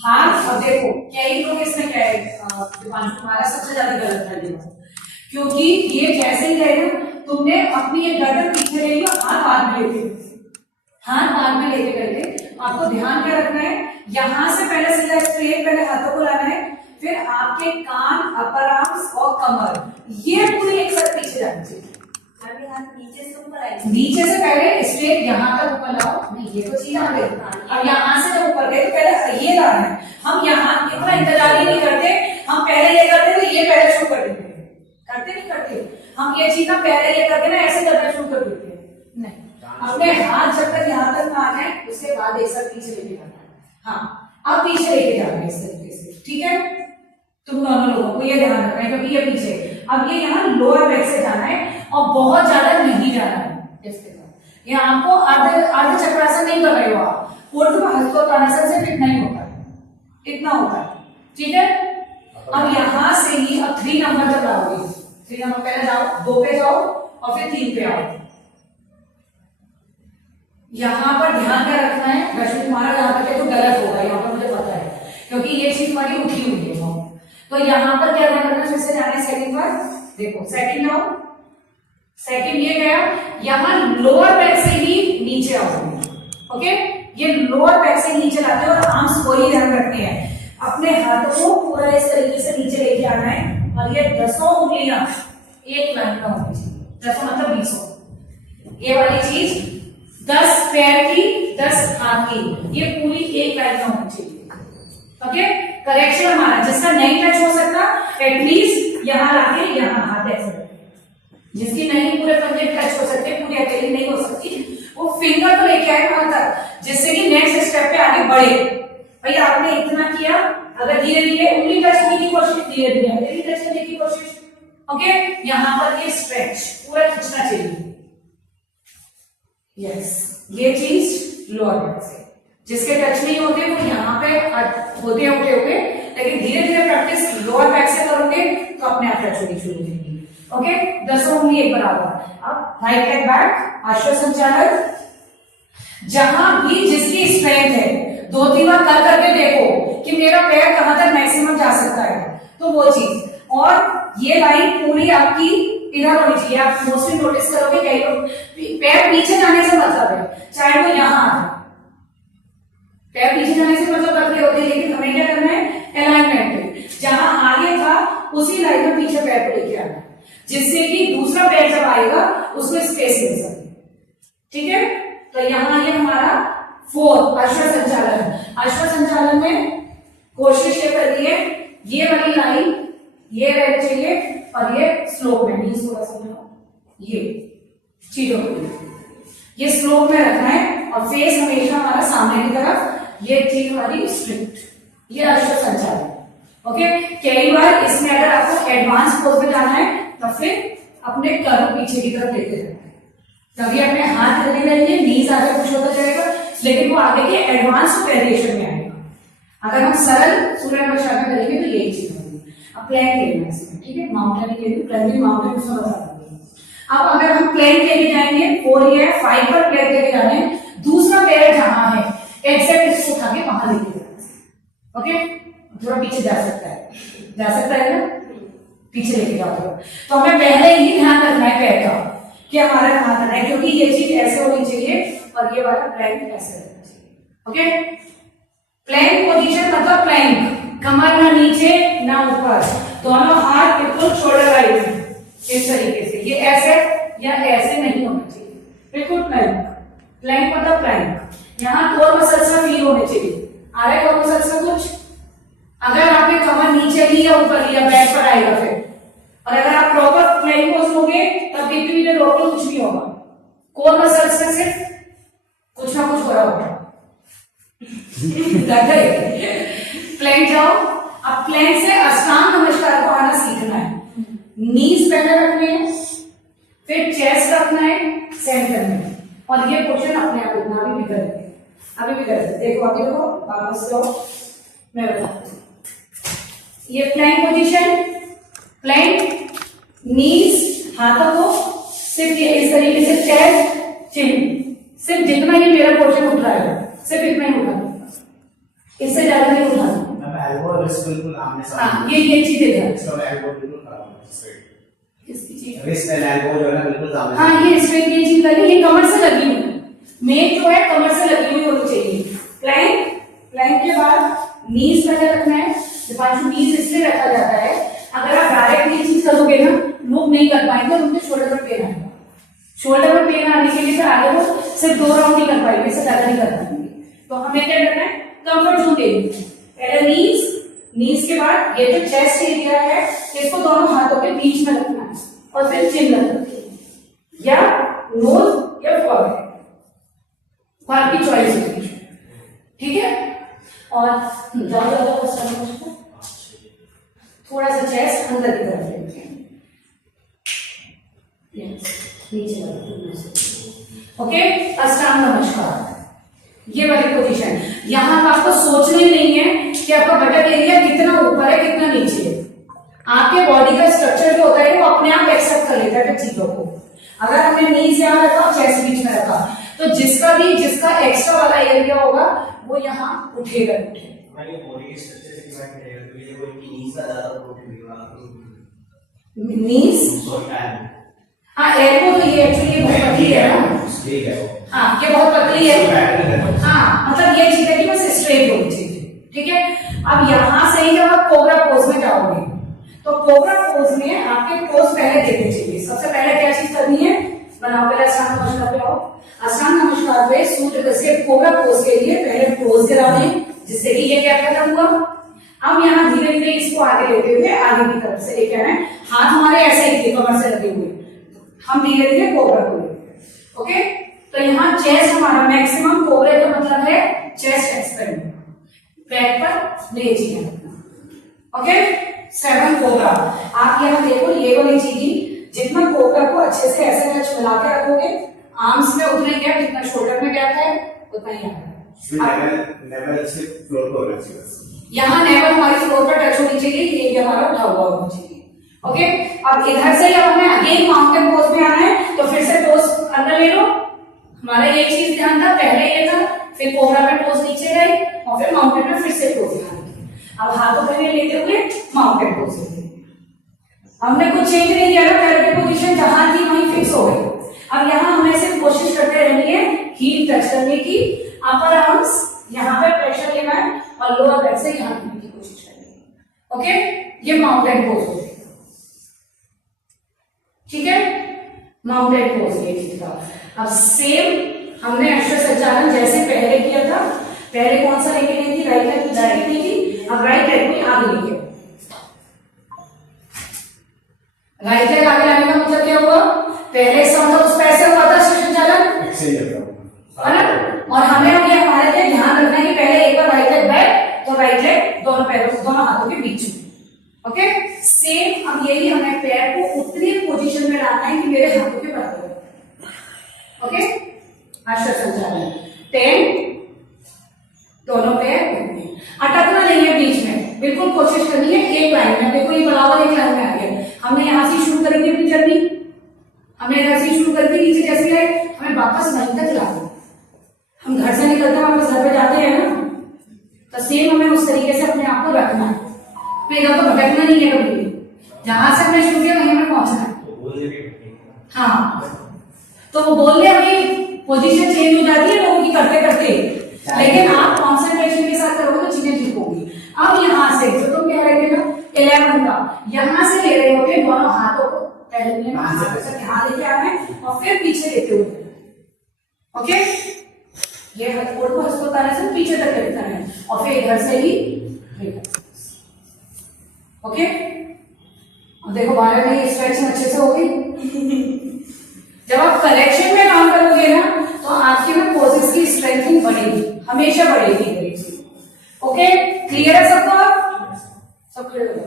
हाथ, अब देखो कई लोग इसमें क्या है तुम्हारा सबसे ज्यादा गलत है ये, क्योंकि ये जैसे ही रहेगा तुमने अपनी ये गर्दन पीछे ले ली और हाथ बाद में लेते, हाथ बाद में लेते करके आपको ध्यान क्या रखना है, यहां से पहले सीधा स्ट्रेट पहले हाथों को लाना है, फिर आपके कान, अपर आर्म्स और कमर ये पूरी एक साथ पीछे जानी चाहिए। हाथ नीचे से ऊपर आए, नीचे से पहले स्ट्रेट यहाँ तक ऊपर लाओ, नहीं ये तो चीज आ गई, अब यहाँ से जब ऊपर गए तो पहले ये लाना है, हम यहाँ इतना इंतजार ही नहीं करते, हम पहले ये करते तो ये पहले शुरू कर देते, करते नहीं करते, हम ये चीज ना पहले ये करते ना ऐसे करना शुरू कर देते हैं, नहीं अपने हाथ जब तक यहाँ तक ना आ जाए उसके बाद एक साथ पीछे लेके जाना है। हाँ अब पीछे लेके जाना है इस तरीके से, ठीक है, तुम दोनों लोगों को ये ध्यान रखना है क्योंकि ये पीछे, अब ये यहाँ लोअर बैक से जाना है और बहुत ज्यादा नहीं जाना है इसके साथ, ये आपको अर्ध चक्रासन नहीं कर रहे हो आप, ऊर्ध्व हस्तोत्तानासन से इतना ही होता है, इतना होता है, ठीक है। अब यहाँ से ही अब 3 नंबर तक आओगे, 3 नंबर पहले जाओ, 2 पे जाओ और फिर 3 पे आओ। यहाँ पर ध्यान क्या रखना है, वैसे तुम्हारा यहाँ पर तो गलत होगा, यहाँ पर मुझे पता है क्योंकि ये चीज हमारी उठी हुई है, तो यहाँ पर क्या ध्यान रखना, फिर से जाना है सेकंड पर, देखो सेकंड आओ, सेकंड ये गया, यहाँ लोअर बैक से ही नीचे आओगे, ओके, ये लोअर बैक से नीचे लाते हैं और आर्म्स को ही ध्यान रखते हैं, अपने हाथों को पूरा इस तरीके से नीचे लेके आना है और ये 10 उंगलियां एक लाइन में होनी चाहिए, 10 मतलब 20, ये वाली चीज 10 पैर की 10 हाथ की, ये पूरी एक लाइन में होनी चाहिए, ओके। करेक्शन हमारा जिसका नहीं टच हो सकता एटलीस्ट यहाँ लाके यहाँ हाथ ऐसे रखें, जिसकी नहीं पूरे पंजे टच हो सकते, पूरी अकेली नहीं हो सकती, वो फिंगर तो लेके आए वहां तक जिससे कि नेक्स्ट स्टेप पे आगे बढ़े। भाई आपने इतना किया, अगर धीरे धीरे उंगली टच करने की कोशिश, धीरे धीरे उंगली टच करने की कोशिश, ओके, यहाँ पर ये स्ट्रेच पूरा खींचना चाहिए, यस, ये चीज लोअर बैक से, जिसके टच नहीं होते वो यहाँ पे होते होते, लेकिन धीरे धीरे प्रैक्टिस लोअर बैक से करोगे तो अपने आप टच होनी शुरू होगी, ओके। 10 उंगली एक बराबर। अब राइट लेग बैक, आश्वासन संचालन, जहां भी जिसकी स्ट्रेंथ है 2-3 बार कर करके देखो कि मेरा पैर कहां तक मैक्सिमम जा सकता है, तो वो चीज, और ये लाइन पूरी आपकी इधर होनी चाहिए। आप मोस्टली नोटिस करोगे कई लोग पैर पीछे जाने से मतलब है, चाहे वो यहाँ आ जाए, पैर पीछे जाने से मतलब रख रहे होते हैं, लेकिन हमें क्या करना है, अलाइनमेंट, जहां आगे था उसी लाइन में पीछे पैर को लेके आना, जिससे कि दूसरा पैर जब आएगा उसमें स्पेस मिल सके, ठीक है। तो यहाँ ये हमारा 4 अश्व संचालन, अश्व संचालन में कोशिश ये करनी है ये वाली लाइन ये रहनी चाहिए और ये स्लोप में, नहीं थोड़ा सा ये चीजों को ये स्लोप में रखना है और फेस हमेशा हमारा सामने की तरफ, ये चीज हमारी स्ट्रिक्ट, ये अश्व संचालन, ओके। कई बार इसमें अगर आपको एडवांस पोज में जाना है तो फिर अपने कदम पीछे की तरफ लेते जाना है, तभी अपने हाथ लगे रहेंगे, नीज आगे कुछ होता जाएगा, लेकिन वो आगे के एडवांस वेरिएशन में आएगा। अगर हम सरल सूर्य नमस्कार करेंगे तो यही चीज होगी। अब प्लैंक लेना है इसमें, ठीक है, माउंटेन ले ली, प्लैंक माउंटेन उसमें बता दूंगी। अब अगर हम प्लैंक लेके जाएंगे 4 या 5 पर प्लैंक लेके जाने, दूसरा पैर जहां है एग्जैक्ट इसको उठा के वहां लेके जाना, ओके, थोड़ा पीछे जा सकता है ना, पीछे लेके जाओ तो हमें पहले ही ध्यान रखना है पैर का कि हमारा कहां करना है, क्योंकि ये चीज ऐसे होनी चाहिए और ये वाला प्लैंक ऐसे रहना चाहिए, ओके। प्लैंक पोजीशन मतलब प्लैंक, कमर ना नीचे ना ऊपर, दोनों हाथ बिल्कुल शोल्डर लाइन इस तरीके से, ये ऐसे या ऐसे नहीं होना चाहिए, बिल्कुल प्लैंक, प्लैंक मतलब प्लैंक। यहाँ कोर मसल्स में फील होने चाहिए, आ रहा है कोर मसल्स में कुछ, अगर आपने कमर नीचे ली या ऊपर लिया बैक पर आएगा फिर, और अगर आप प्रॉपर प्लैंक पोज लोगे तब भी लोकल कुछ भी होगा, कोर मसल्स में सिर्फ कुछ ना कुछ हो रहा होगा। प्लैंक जाओ, अब प्लैंक से अष्टांग नमस्कार को आना सीखना है, नीज पहले रखने हैं, फिर चेस्ट रखना है सेंटर में, और ये पोजीशन अपने आप इतना अभी भी कर देखो, अभी देखो वापस जाओ, मैं बताती हूँ। ये प्लैंक पोजीशन, प्लैंक, नीज, हाथों को सिर्फ ये इस तरीके से चेस्ट चिन, सिर्फ जितना ही मेरा पोर्शन उठ रहा है सिर्फ इतना ही उठा, इससे ज्यादा नहीं उठाना। मैम एल्बो रिस्ट बिल्कुल आमने सामने। हाँ ये चीज है ध्यान। इसका एल्बो बिल्कुल खड़ा होना स्ट्रेट। इसकी चीज रिस्ट एंड एल्बो जो है ना बिल्कुल सामने। हाँ ये स्ट्रेट ये चीज लगी, ये कमर से लगी हुई, मेन जो है कमर से लगी हुई होनी चाहिए। प्लैंक, प्लैंक के बाद नीज पहले रखना है। दीपांशु नीज इसलिए रखा जाता है, अगर आप डायरेक्ट ये चीज करोगे ना लोग नहीं कर पाएंगे और उनके शोल्डर में पेन आएगा। शोल्डर में पेन आने के लिए फिर आगे वो सिर्फ 2 राउंड नहीं कर पाएंगे, इससे ज्यादा नहीं कर पाएंगे। तो हमें क्या करना है, कंफर्ट जोन देनी है। पहले नीज, नीज के बाद ये जो चेस्ट एरिया है इसको दोनों हाथों के बीच में रखना है और फिर चिन रखना है या नोज या फॉरहेड, आपकी चॉइस होगी, ठीक है। और ज्यादा थोड़ा सा चेस्ट अंदर की तरफ लेते हैं, ओके। अष्टांग नमस्कार, ये वाली पोजीशन। यहां आपको सोचना ही नहीं है कि आपका बटन एरिया कितना ऊपर है कितना नीचे है। आपके बॉडी का स्ट्रक्चर जो होता है वो अपने आप एक्सेप्ट कर लेता है चीजों को। अगर हमने नीज यहां रखा और चेस्ट बीच में रखा तो जिसका एक्स्ट्रा वाला एरिया होगा वो यहाँ उठेगा। नीज, हाँ एल्बो तो ये एक्चुअली बहुत पतली है ना, ठीक है। हाँ ये बहुत पतली है। हाँ मतलब ये चीज है कि बस स्ट्रेट होनी चाहिए, ठीक है। अब यहाँ से ही जब आप कोबरा पोज में जाओगे तो कोबरा पोज में आपके पोज पहले देखने चाहिए। सबसे पहले क्या चीज करनी है, बनाओ पहले अष्टांग नमस्कार पे आओ। अष्टांग नमस्कार पे सूर्य से कोबरा पोज के लिए पहले पोज गिराओ जिससे कि ये क्या खत्म हुआ। अब यहाँ धीरे धीरे इसको आगे लेते हुए आगे की तरफ से लेके आना है। हाथ हमारे ऐसे ही थे कमर से लगे हुए, हम धीरे धीरे कोबरा को लेते हैं, ओके। तो यहाँ चेस्ट हमारा मैक्सिमम कोबरे का मतलब है चेस्ट एक्सपेंड, बैक पर ले जाइए, ओके। 7 कोबरा। आप यहाँ देखो ये वाली चीज, जितना कोबरा को अच्छे से ऐसे टच मिला के रखोगे आर्म्स में उतना ही गैप, जितना शोल्डर में गैप है उतना ही यहाँ नेवल हमारी फ्लोर पर टच होनी चाहिए, ये भी हमारा उठा हुआ होना चाहिए, ओके। अब इधर से जब हमें अगेन माउंटेन पोज में आना है तो फिर से पोज अंदर ले लो। हमारा ये चीज ध्यान था, पहले ये था, फिर कोबरा में पोज नीचे गए और फिर माउंटेन में फिर से पोज यहाँ। अब हाथों पे लेते हुए माउंटेन पोज लेते। हमने कुछ चेंज नहीं किया ना, पैर की पोजीशन जहां थी वहीं फिक्स हो गई। अब यहाँ हमें सिर्फ कोशिश करते रहनी है हील टच करने की, अपर आर्म्स यहाँ पे प्रेशर लेना है और लोअर बैक से यहाँ करने की कोशिश करनी है, ओके। ये माउंटेन पोज हो गया, ठीक है। माउंटेन पोज ये चीज का। अब सेम हमने अश्व संचालन जैसे पहले किया था, पहले कौन सा लेके गई थी, राइट लेग पीछे लेके थी, अब राइट लेग को आगे लेके। राइट लेग आगे लाने का मतलब क्या हुआ, पहले उस पैसे हुआ था अश्व संचालन, है ना। और हमें अब ये हमारे लिए ध्यान रखना है कि पहले एक बार राइट लेग बैक, तो राइट लेग दोनों पैरों दोनों हाथों के बीच में, ओके। सेम अब यही हमें पैर को उतनी पोजीशन में लाना है कि मेरे हाथों के बराबर, ओके। अश्व संचालन 10, दोनों पैर अटकना नहीं है बीच में, बिल्कुल कोशिश करनी है एक लाइन में। देखो ये बराबर एक लाइन में आ गया। हमने यहाँ से शुरू करेंगे अपनी जर्नी, हमने इधर से शुरू करके नीचे जैसे गए हमें वापस वहीं तक लाना। हम घर से निकलते वापस घर पे जाते हैं ना, तो सेम हमें उस तरीके से अपने आप को रखना है। तो इधर तो भटकना नहीं है कभी भी, जहां से हमने शुरू किया वहीं हमें पहुंचना है। हाँ तो वो बोलने अभी पोजीशन चेंज हो जाती है लोगों की करते करते, लेकिन आप कॉन्सेंट्रेशन के साथ करोगे तो चीजें ठीक होगी। अब यहाँ से जो तुम कह रहे थे ना 11 का, यहाँ से ले रहे होगे दोनों हाथों को पहले यहाँ लेके आना है और फिर पीछे लेते हुए, ओके। ये हथकड़ को हस्पताल से पीछे तक लेकर है और फिर इधर से ही ओके। अब देखो बारह में स्ट्रेचिंग अच्छे से हो गई। जब आप करेक्शन में काम करोगे ना तो आपकी में पोजेस की स्ट्रेंथिंग बढ़ेगी, हमेशा बढ़ेगी, ओके। क्लियर है सबको? सब क्लियर हो?